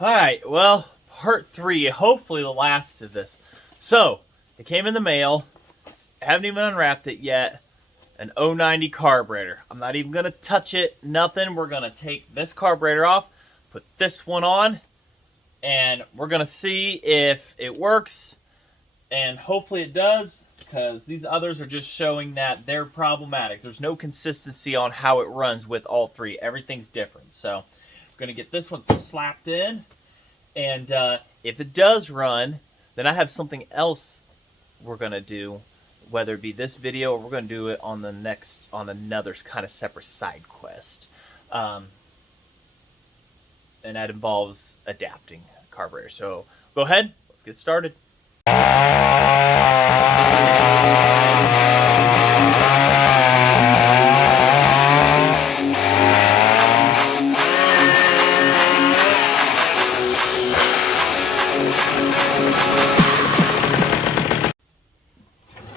Alright, well, part 3, hopefully the last of this. So, it came in the mail. Haven't even unwrapped it yet. An 090 carburetor. I'm not even going to touch it, nothing. We're going to take this carburetor off, put this one on, and we're going to see if it works. And hopefully it does, because these others are just showing that they're problematic. There's no consistency on how it runs with all three. Everything's different. So, I'm going to get this one slapped in. And if it does run, then I have something else we're going to do, whether it be this video or we're going to do it on the next, on another kind of separate side quest. And that involves adapting a carburetor. So go ahead, let's get started.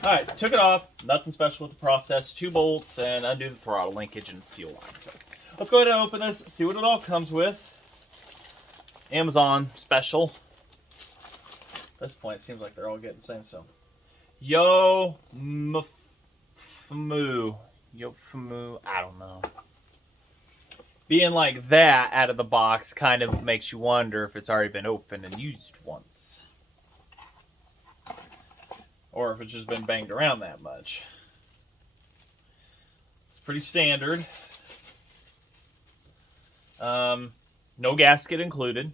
Alright, took it off. Nothing special with the process. 2 bolts and undo the throttle linkage and fuel line. So let's go ahead and open this, see what it all comes with. Amazon special. At this point, it seems like they're all getting the same. So, Yofamu. I don't know. Being like that out of the box kind of makes you wonder if it's already been opened and used once. Or if it's just been banged around that much. It's pretty standard. No gasket included.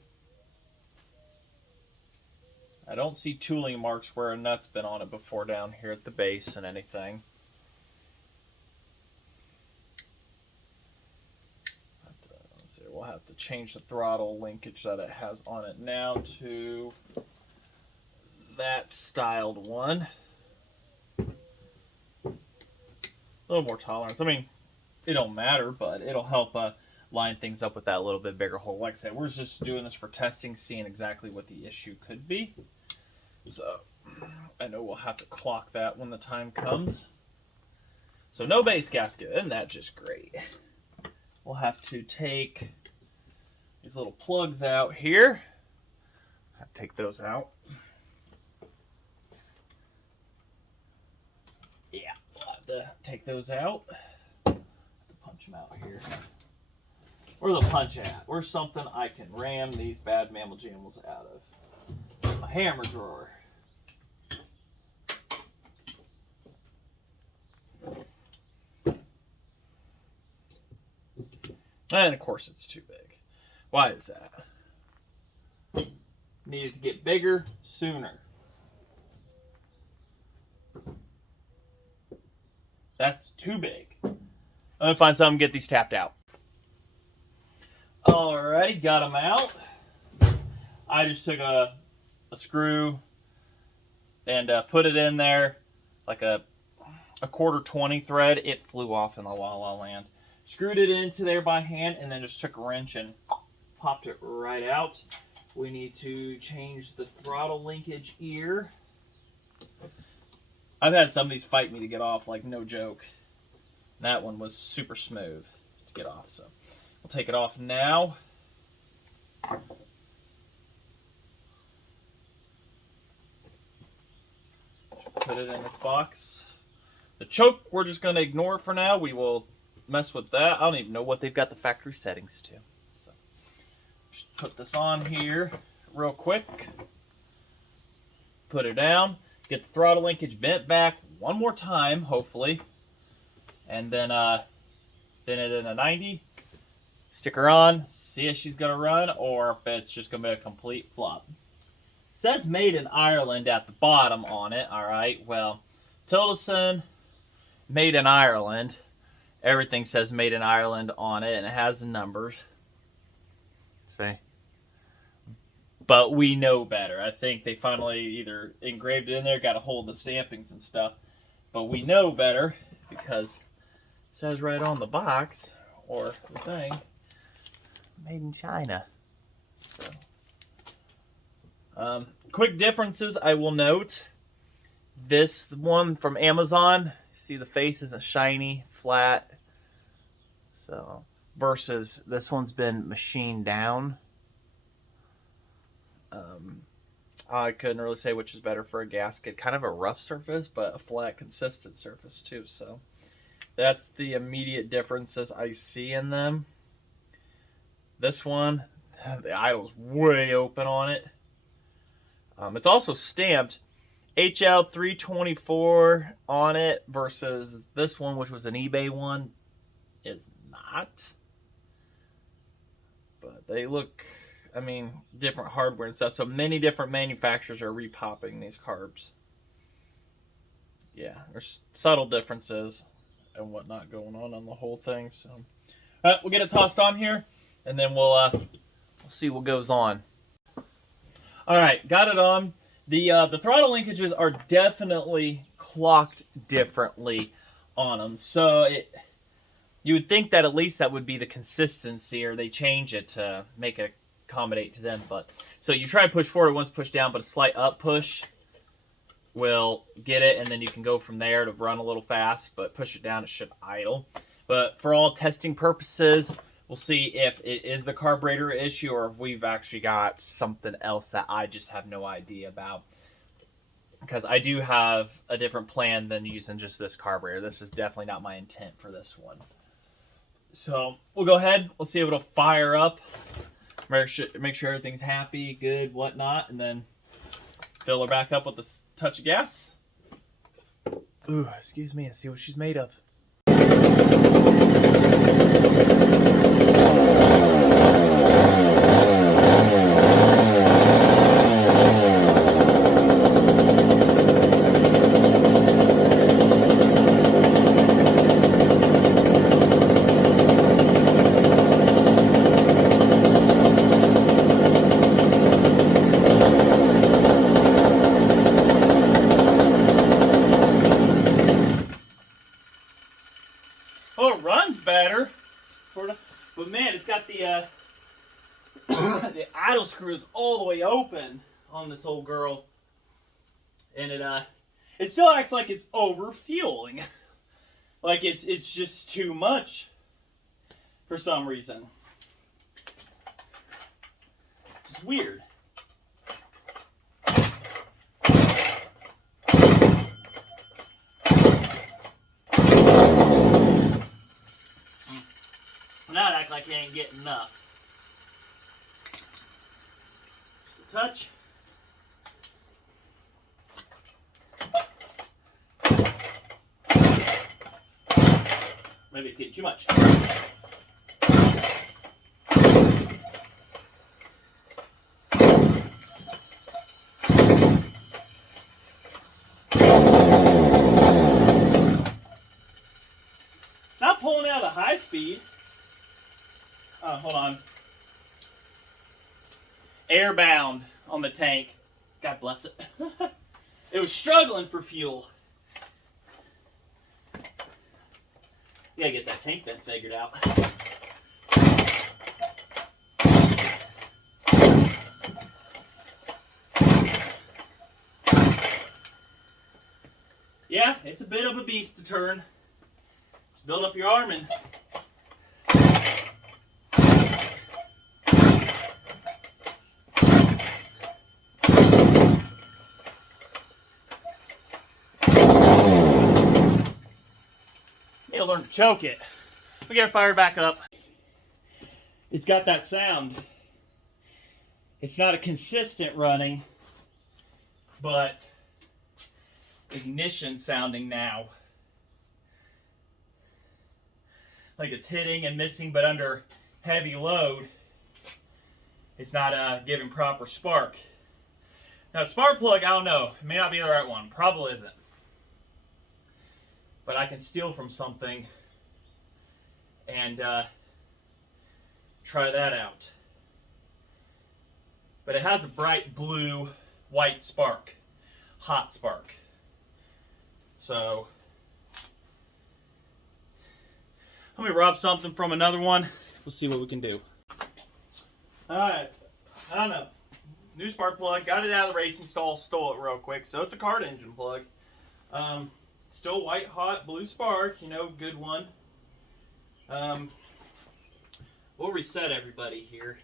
I don't see tooling marks where a nut's been on it before down here at the base and anything. Let's see, we'll have to change the throttle linkage that it has on it now to that styled one. A little more tolerance. I mean, it don't matter, but it'll help line things up with that little bit bigger hole. Like I said, we're just doing this for testing, seeing exactly what the issue could be. So, I know we'll have to clock that when the time comes. So, no base gasket. Isn't that just great? We'll have to take these little plugs out here. Have to take those out. Yeah, we'll have to take those out. Punch them out here. Where's the punch at? Where's something I can ram these bad mammal jammals out of? A hammer drawer. And of course it's too big. Why is that? Needed to get bigger sooner. That's too big. I'm gonna find something, get these tapped out. Alrighty, got them out. I just took a screw and put it in there like a 1/4-20 thread. It flew off in the La La Land. Screwed it into there by hand and then just took a wrench and popped it right out. We need to change the throttle linkage ear. I've had some of these fight me to get off, like no joke. That one was super smooth to get off, so we'll take it off now. Put it in its box. The choke, we're just going to ignore for now. We will mess with that. I don't even know what they've got the factory settings to. So, just put this on here real quick. Put it down. Get the throttle linkage bent back one more time, hopefully. And then bend it in a 90. Stick her on. See if she's going to run or if it's just going to be a complete flop. It says made in Ireland at the bottom on it. Alright, well, Tildeson, made in Ireland. Everything says made in Ireland on it, and it has the numbers. See? But we know better. I think they finally either engraved it in there, got a hold of the stampings and stuff. But we know better because it says right on the box, or the thing, made in China. So, quick differences I will note. This one from Amazon, see the face isn't shiny, flat. So, versus this one's been machined down. I couldn't really say which is better for a gasket. Kind of a rough surface, but a flat, consistent surface too. So that's the immediate differences I see in them. This one, the idle's way open on it. It's also stamped HL324 on it versus this one, which was an eBay one, is not. But they look, I mean, different hardware and stuff. So many different manufacturers are repopping these carbs. Yeah, there's subtle differences and whatnot going on the whole thing. So we'll get it tossed on here, and then we'll see what goes on. All right, got it on. The throttle linkages are definitely clocked differently on them. So you would think that at least that would be the consistency, or they change it to make it accommodate to them. But so you try to push forward, once push down, but a slight up push will get it, and then you can go from there to run a little fast, but push it down, it should idle. But for all testing purposes, we'll see if it is the carburetor issue or if we've actually got something else that I just have no idea about. Because I do have a different plan than using just this carburetor. This is definitely not my intent for this one. So we'll go ahead, we'll see if it'll fire up. Make sure everything's happy, good, whatnot, and then fill her back up with a touch of gas. Ooh, excuse me, and see what she's made of. Oh, it runs better, sort of, but man, it's got the the idle screws all the way open on this old girl, and it still acts like it's over fueling, like it's just too much for some reason. It's just weird. Now it acts like you ain't getting enough. Just a touch. Maybe it's getting too much. Not pulling out a high speed. Hold on. Airbound on the tank. God bless it. It was struggling for fuel. You gotta get that tank vent figured out. Yeah, it's a bit of a beast to turn. Just build up your arm and learn to choke it. We gotta fire it back up. It's got that sound. It's not a consistent running, but ignition sounding now. Like it's hitting and missing, but under heavy load, it's not giving proper spark. Now, spark plug, I don't know. It may not be the right one. Probably isn't. But I can steal from something and try that out. But it has a bright blue, white spark, hot spark. So let me rob something from another one. We'll see what we can do. All right, I don't know. New spark plug. Got it out of the racing stall. Stole it real quick. So it's a kart engine plug. Still white hot blue spark, you know, good one. We'll reset everybody here.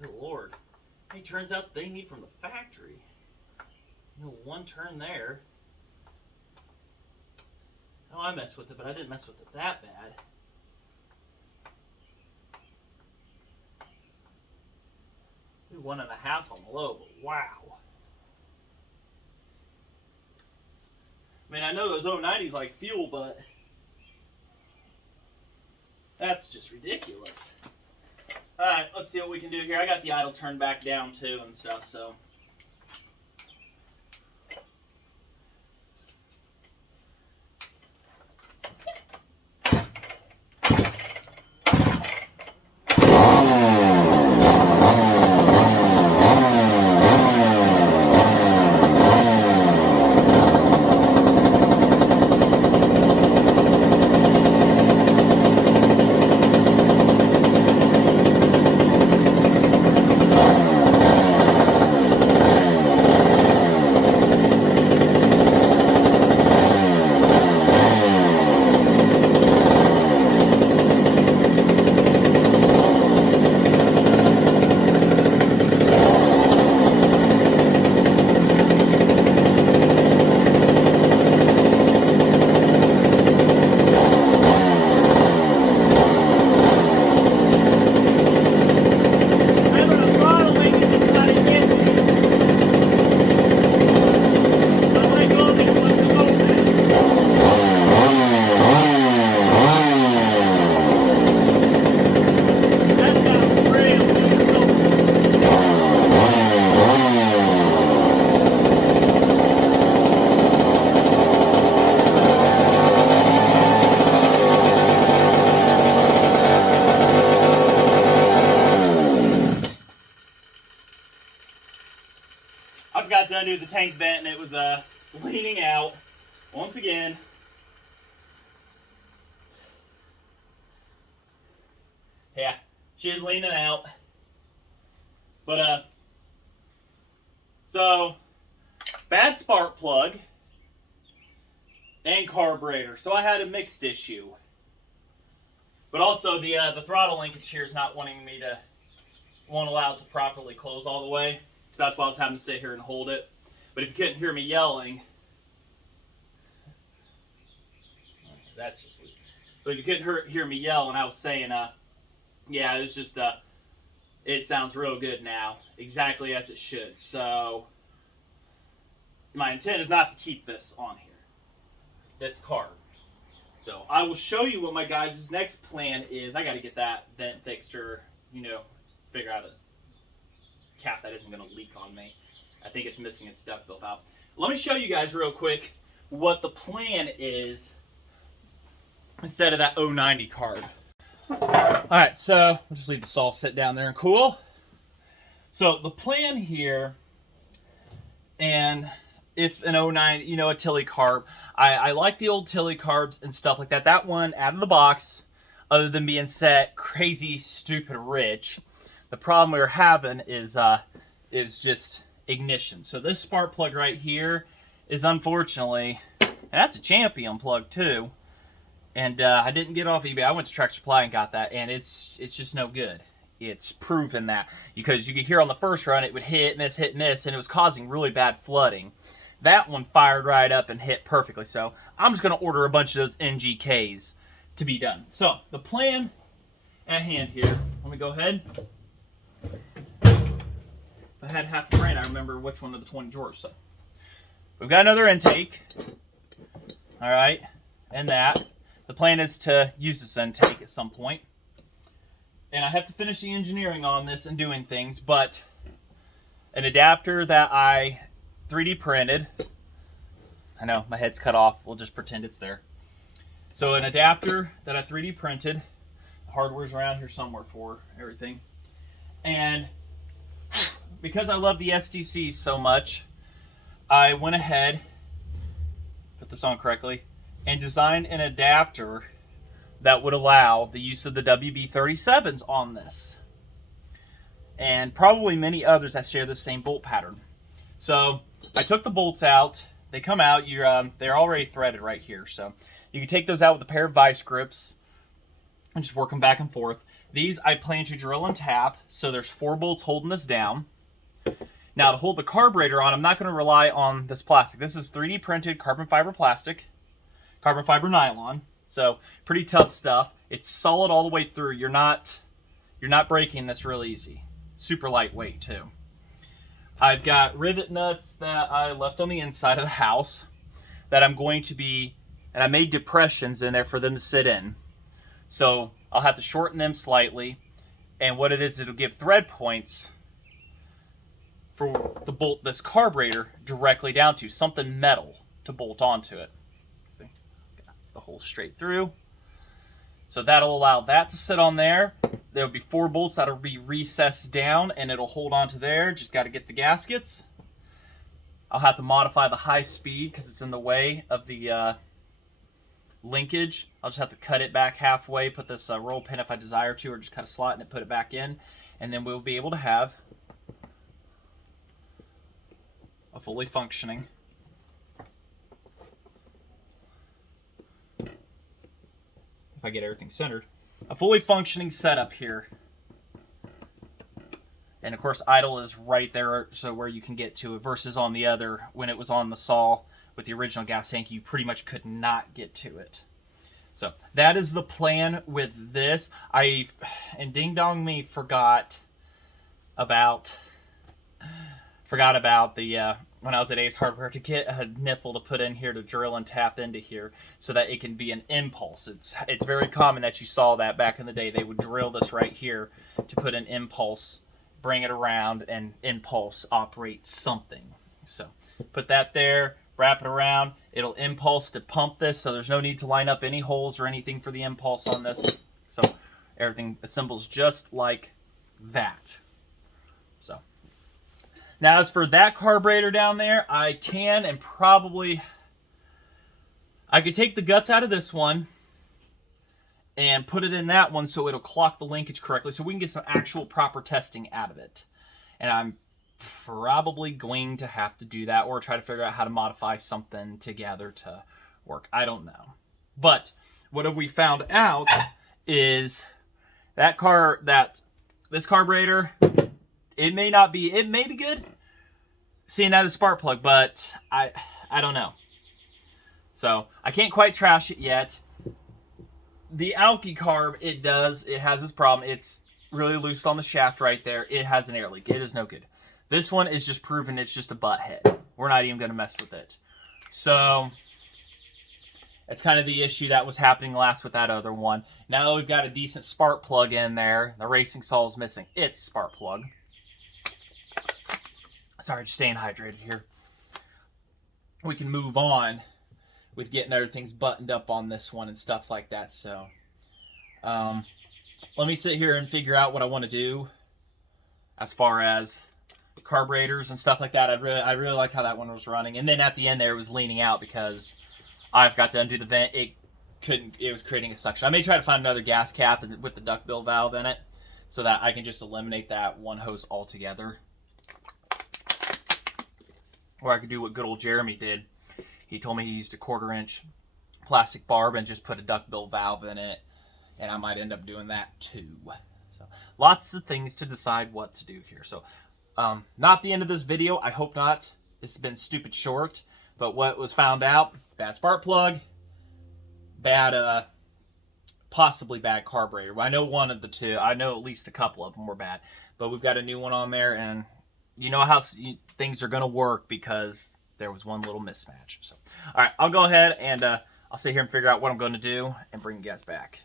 Good Lord. It turns out they need from the factory. You know, one turn there. Oh, I messed with it, but I didn't mess with it that bad. Maybe 1.5 on the low, but wow. I mean, I know those 090s like fuel, but that's just ridiculous. Alright, let's see what we can do here. I got the idle turned back down too and stuff, so. I forgot to undo the tank vent and it was leaning out once again. Yeah, she's leaning out. But so bad spark plug and carburetor. So I had a mixed issue. But also the throttle linkage here is not won't allow it to properly close all the way. So that's why I was having to sit here and hold it. But if you couldn't hear me yelling, that's just loose. But if you couldn't hear me yell and I was saying, yeah, it was just, it sounds real good now, exactly as it should. So my intent is not to keep this on here, this carb. So I will show you what my guys' next plan is. I got to get that vent fixture, you know, figure out a cap that isn't going to leak on me. I think it's missing its duct built out. Let me show you guys real quick what the plan is instead of that 090 carb. Alright, so I'll just leave this all sit down there and cool. So the plan here, and if an 090, you know, a Tilly carb, I like the old Tilly carbs and stuff like that. That one out of the box, other than being set crazy, stupid rich, the problem we were having is just ignition. So this spark plug right here is unfortunately, and that's a Champion plug too. And I didn't get it off eBay. I went to Tractor Supply and got that, and it's just no good. It's proven that, because you could hear on the first run it would hit, miss, and it was causing really bad flooding. That one fired right up and hit perfectly. So I'm just going to order a bunch of those NGKs to be done. So the plan at hand here. Let me go ahead. If I had half a brain, I remember which one of the 20 drawers. So we've got another intake. All right, and that. The plan is to use this intake at some point. And I have to finish the engineering on this and doing things, but an adapter that I 3D printed. I know, my head's cut off. We'll just pretend it's there. So an adapter that I 3D printed. The hardware's around here somewhere for everything. And because I love the SDCs so much, I went ahead, put this on correctly, and designed an adapter that would allow the use of the WB37s on this. And probably many others that share the same bolt pattern. So I took the bolts out. They come out, they're already threaded right here. So you can take those out with a pair of vice grips and just work them back and forth. These I plan to drill and tap, so there's 4 bolts holding this down. Now, to hold the carburetor on, I'm not going to rely on this plastic. This is 3D printed carbon fiber plastic, carbon fiber nylon. So pretty tough stuff. It's solid all the way through. You're not breaking this real easy. Super lightweight too. I've got rivet nuts that I left on the inside of the house that I'm going to be, and I made depressions in there for them to sit in. So I'll have to shorten them slightly. And what it is, it'll give thread points for to bolt this carburetor directly down to, something metal to bolt onto it. See? Got the hole straight through. So that'll allow that to sit on there. There'll be 4 bolts that'll be recessed down and it'll hold onto there. Just got to get the gaskets. I'll have to modify the high speed because it's in the way of the linkage. I'll just have to cut it back halfway, put this roll pin if I desire to, or just cut a slot in it, put it back in, and then we'll be able to have a fully functioning if I get everything centered, a fully functioning setup here. And of course idle is right there, so where you can get to it, versus on the other, when it was on the saw with the original gas tank, you pretty much could not get to it. So that is the plan with this. And ding dong me, forgot about the when I was at Ace Hardware, to get a nipple to put in here to drill and tap into here so that it can be an impulse. It's very common that you saw that back in the day. They would drill this right here to put an impulse, bring it around, and impulse operate something. So put that there, wrap it around. It'll impulse to pump this, so there's no need to line up any holes or anything for the impulse on this. So everything assembles just like that. So now, as for that carburetor down there, I could take the guts out of this one and put it in that one so it'll clock the linkage correctly, so we can get some actual proper testing out of it. And I'm probably going to have to do that, or try to figure out how to modify something together to work. I don't know. But what have we found out is this carburetor, it may be good, seeing that as spark plug, but I don't know. So I can't quite trash it yet. The Alky carb, it has this problem. It's really loose on the shaft right there. It has an air leak. It is no good. This one is just proven it's just a butt head. We're not even going to mess with it. So that's kind of the issue that was happening last with that other one. Now that we've got a decent spark plug in there, the racing saw is missing its spark plug. Sorry, just staying hydrated here. We can move on with getting other things buttoned up on this one and stuff like that. So let me sit here and figure out what I want to do as far as carburetors and stuff like that. I really like how that one was running. And then at the end there, it was leaning out because I've got to undo the vent. It was creating a suction. I may try to find another gas cap with the duckbill valve in it so that I can just eliminate that one hose altogether. Or I could do what good old Jeremy did. He told me he used a 1/4 inch plastic barb and just put a duckbill valve in it. And I might end up doing that too. So lots of things to decide what to do here. So not the end of this video. I hope not. It's been stupid short. But what was found out, bad spark plug, bad, possibly bad carburetor. I know one of the two. I know at least a couple of them were bad. But we've got a new one on there, and you know how things are going to work because there was one little mismatch. So, all right, I'll go ahead and I'll sit here and figure out what I'm going to do and bring you guys back.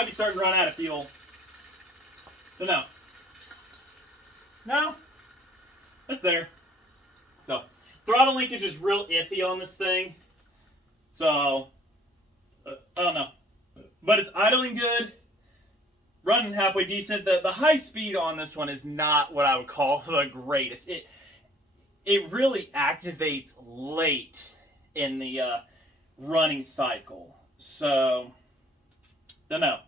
Might be starting to run out of fuel. So no. No. It's there. So, throttle linkage is real iffy on this thing. So, I don't know. But it's idling good. Running halfway decent. The high speed on this one is not what I would call the greatest. It really activates late in the running cycle. So, don't know.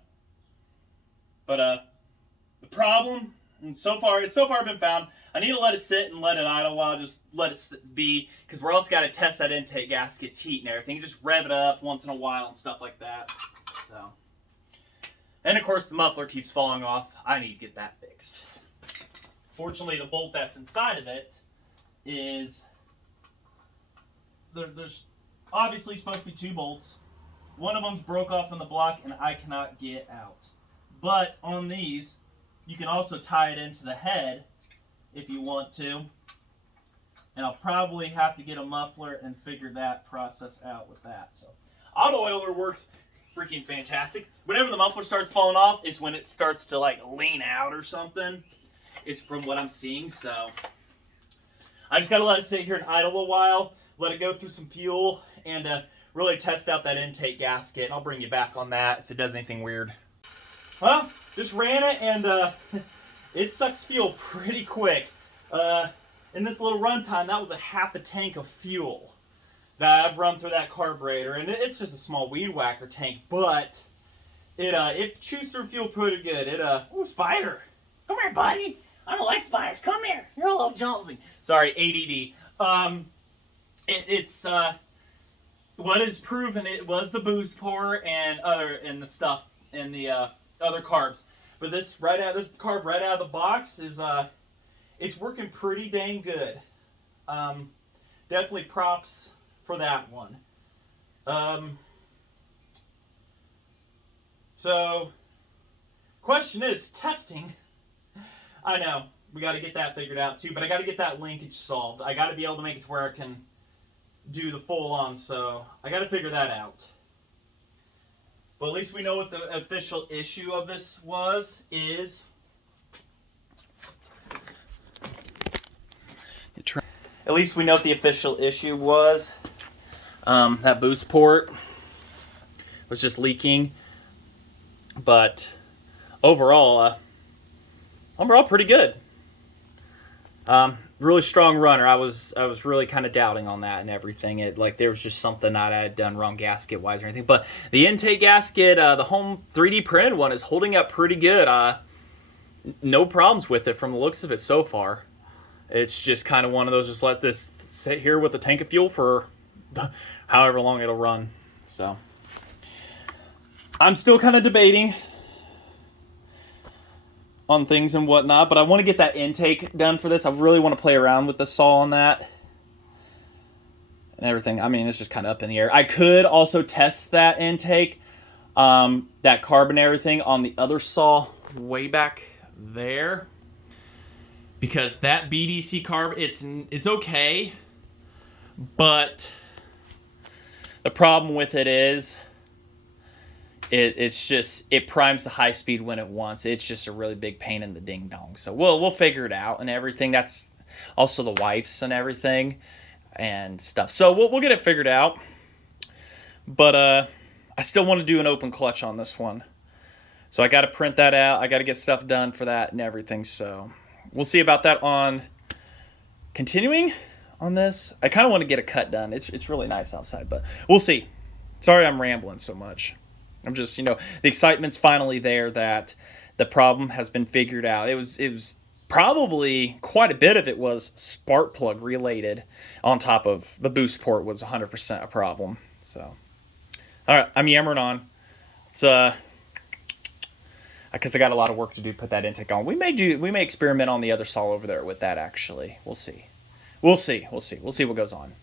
But the problem, and it's so far been found, I need to let it sit and let it idle a while, just let it be, because we're also got to test that intake gasket's heat and everything. You just rev it up once in a while and stuff like that. So, and of course the muffler keeps falling off. I need to get that fixed. Fortunately, the bolt that's inside of it is, there's obviously supposed to be 2 bolts. One of them's broke off in the block and I cannot get out. But on these, you can also tie it into the head if you want to. And I'll probably have to get a muffler and figure that process out with that. So, auto oiler works freaking fantastic. Whenever the muffler starts falling off, it's when it starts to like lean out or something. It's from what I'm seeing. So, I just got to let it sit here and idle a while, let it go through some fuel, and really test out that intake gasket. And I'll bring you back on that if it does anything weird. Well, just ran it, and it sucks fuel pretty quick. In this little runtime, that was a half a tank of fuel that I've run through that carburetor, and it's just a small weed whacker tank, but it chews through fuel pretty good. Ooh, spider, come here, buddy. I don't like spiders. Come here. You're a little jumpy. Sorry, ADD. It's what is proven. It was the boost pour and the stuff and the other carbs. But this carb right out of the box is it's working pretty dang good. Definitely props for that one. So question is testing. I know we got to get that figured out too, but I got to get that linkage solved. I got to be able to make it to where I can do the full on. So I got to figure that out. But at least we know what the official issue of this is. At least we know what the official issue was. That boost port was just leaking. But overall pretty good. Really strong runner. I was really kind of doubting on that and everything. There was just something that I had done wrong gasket wise or anything. But the intake gasket, the home 3D printed one, is holding up pretty good. No problems with it from the looks of it so far. It's just kind of one of those, just let this sit here with a tank of fuel for however long it'll run. So I'm still kind of debating on things and whatnot, but I want to get that intake done for this. I really want to play around with the saw on that and everything. I mean, it's just kind of up in the air. I could also test that intake, that carb and everything on the other saw way back there, because that BDC carb, it's okay, but the problem with it is it primes the high speed when it wants. It's just a really big pain in the ding dong. So we'll figure it out and everything. That's also the wife's and everything and stuff. So we'll get it figured out. But I still want to do an open clutch on this one. So I got to print that out. I got to get stuff done for that and everything. So we'll see about that on continuing on this. I kind of want to get a cut done. It's really nice outside, but we'll see. Sorry I'm rambling so much. I'm just, the excitement's finally there that the problem has been figured out. It was probably quite a bit of it was spark plug related, on top of the boost port was 100% a problem. So, all right, I'm yammering on. It's because I got a lot of work to do to put that intake on. We may experiment on the other saw over there with that. Actually, we'll see. We'll see what goes on.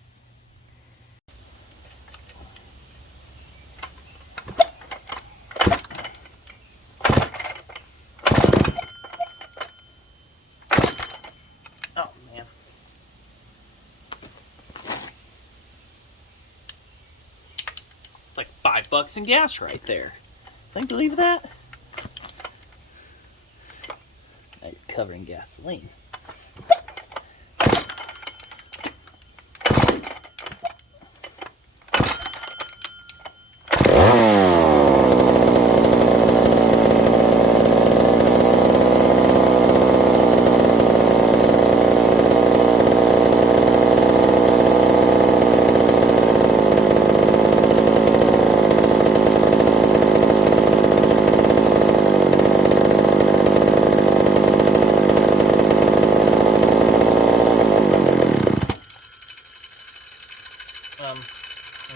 Like $5 in gas right there. Can you believe that? covered in gasoline.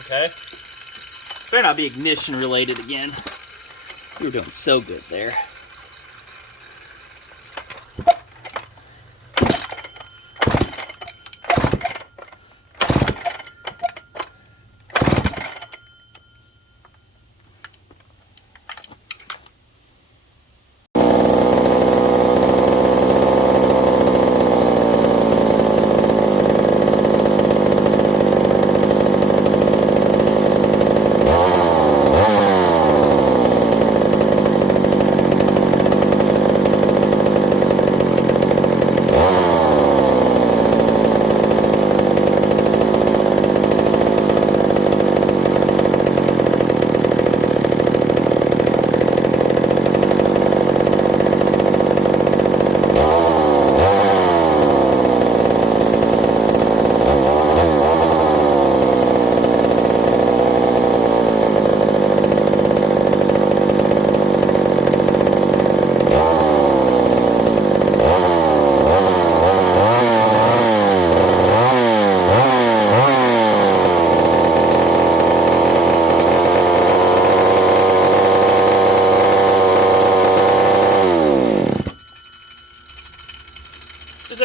Okay. Better not be ignition related again. We were doing so good there.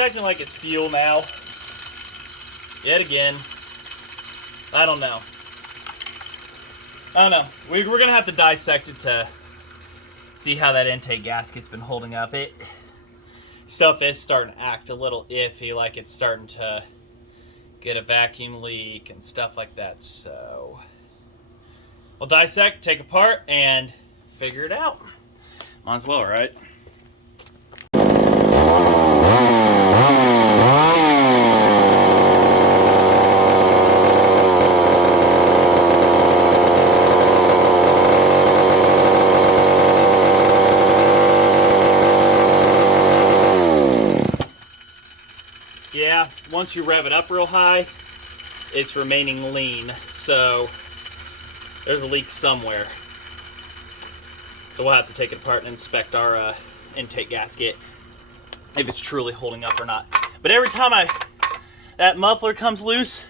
Acting like it's fuel now. Yet again. I don't know. We're going to have to dissect it to see how that intake gasket's been holding up. Stuff is starting to act a little iffy, like it's starting to get a vacuum leak and stuff like that. So we'll dissect, take apart, and figure it out. Might as well, right? Yeah, once you rev it up real high, it's remaining lean, so there's a leak somewhere. So we'll have to take it apart and inspect our intake gasket, if it's truly holding up or not. But every time that muffler comes loose,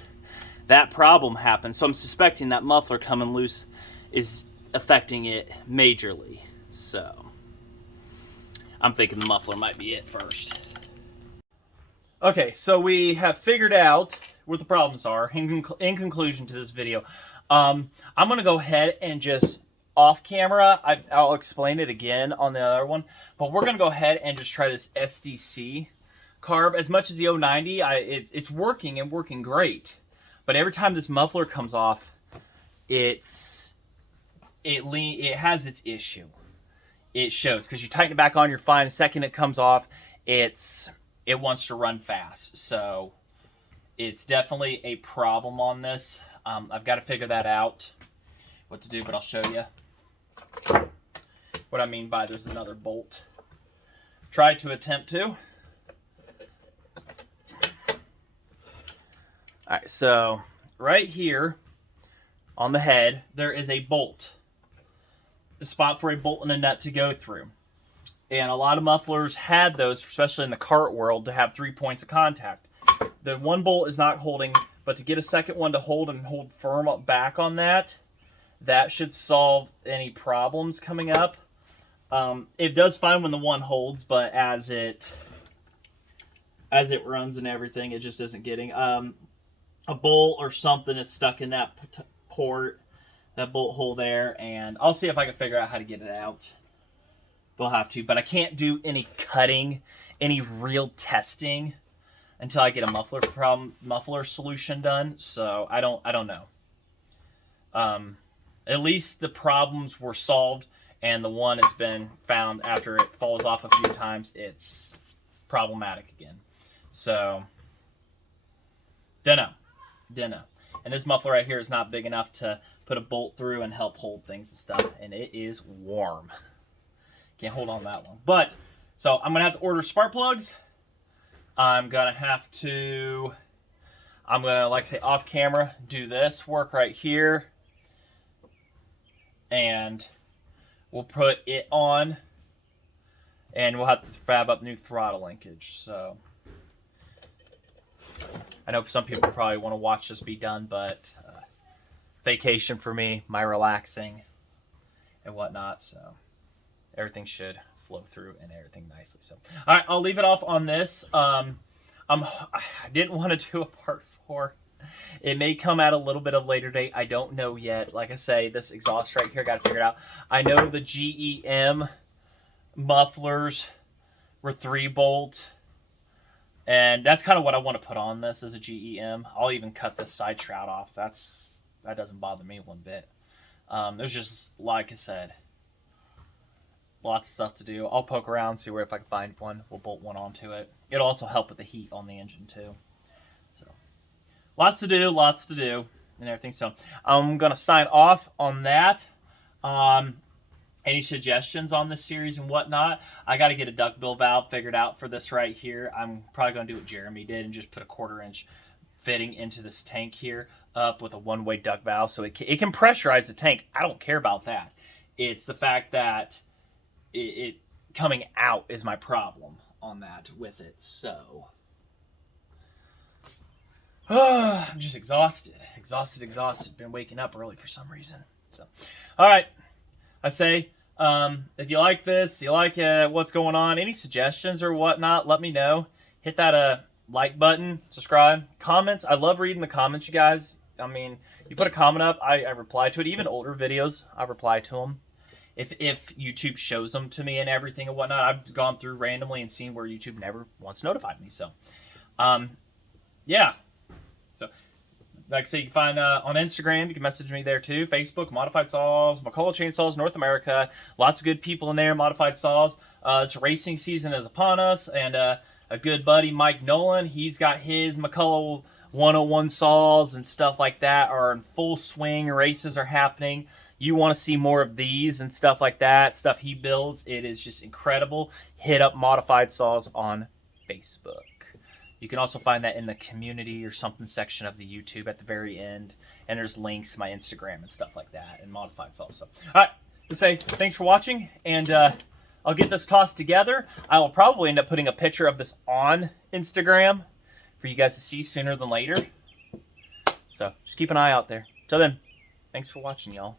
that problem happens. So I'm suspecting that muffler coming loose is affecting it majorly. So I'm thinking the muffler might be it first. Okay, so we have figured out what the problems are. In conclusion to this video, I'm going to go ahead and just off camera, I'll explain it again on the other one, but we're going to go ahead and just try this SDC carb. As much as the 090, it's working and working great, but every time this muffler comes off, it has its issue. It shows, because you tighten it back on, you're fine. The second it comes off, it wants to run fast. So it's definitely a problem on this. I've got to figure that out, what to do, but I'll show you what I mean by there's another bolt. Try to attempt to. Alright, so right here on the head, there is a bolt. A spot for a bolt and a nut to go through. And a lot of mufflers had those, especially in the cart world, to have 3 points of contact. The one bolt is not holding, but to get a second one to hold and hold firm up back on that should solve any problems coming up. It does fine when the one holds, but as it runs and everything, it just isn't getting. A bolt or something is stuck in that port, that bolt hole there, and I'll see if I can figure out how to get it out. We'll have to, but I can't do any cutting, any real testing until I get a muffler solution done. So I don't know. At least the problems were solved, and the one has been found after it falls off a few times. It's problematic again. So, dunno. And this muffler right here is not big enough to put a bolt through and help hold things and stuff. And it is warm. Can't hold on that one. But, so I'm going to have to order spark plugs. I'm going to, like I say, off camera, do this work right here. And we'll put it on. And we'll have to fab up new throttle linkage. So, I know some people probably want to watch this be done, but vacation for me, my relaxing and whatnot. So, everything should flow through and everything nicely. So, all right, I'll leave it off on this. I didn't want to do a part 4. It may come at a little bit of later date. I don't know yet. Like I say, this exhaust right here, got to figure it out. I know the GEM mufflers were 3-bolt. And that's kind of what I want to put on this as a GEM. I'll even cut this side shroud off. That doesn't bother me one bit. There's just, like I said, lots of stuff to do. I'll poke around, see where if I can find one. We'll bolt one onto it. It'll also help with the heat on the engine too. So, lots to do, and everything. So I'm gonna sign off on that. Any suggestions on this series and whatnot? I got to get a duckbill valve figured out for this right here. I'm probably going to do what Jeremy did and just put a 1/4-inch fitting into this tank here up with a one-way duck valve so it can pressurize the tank. I don't care about that. It's the fact that it coming out is my problem on that with it. So I'm just exhausted. Been waking up early for some reason. So, all right. I say, if you like this, you like what's going on, any suggestions or whatnot, let me know. Hit that like button, subscribe, comments. I love reading the comments, you guys. I mean, you put a comment up, I reply to it. Even older videos, I reply to them. If YouTube shows them to me and everything and whatnot, I've gone through randomly and seen where YouTube never once notified me. So, yeah. So, like I say, you can find on Instagram. You can message me there too. Facebook, Modified Saws, McCulloch Chainsaws, North America. Lots of good people in there. Modified Saws. It's racing season is upon us, and a good buddy, Mike Nolan. He's got his McCulloch 101 saws and stuff like that are in full swing. Races are happening. You want to see more of these and stuff like that. Stuff he builds. It is just incredible. Hit up Modified Saws on Facebook. You can also find that in the community or something section of the YouTube at the very end. And there's links to my Instagram and stuff like that and Modified Saws. All right. Just say thanks for watching. And I'll get this tossed together. I will probably end up putting a picture of this on Instagram for you guys to see sooner than later. So just keep an eye out there. Till then, thanks for watching, y'all.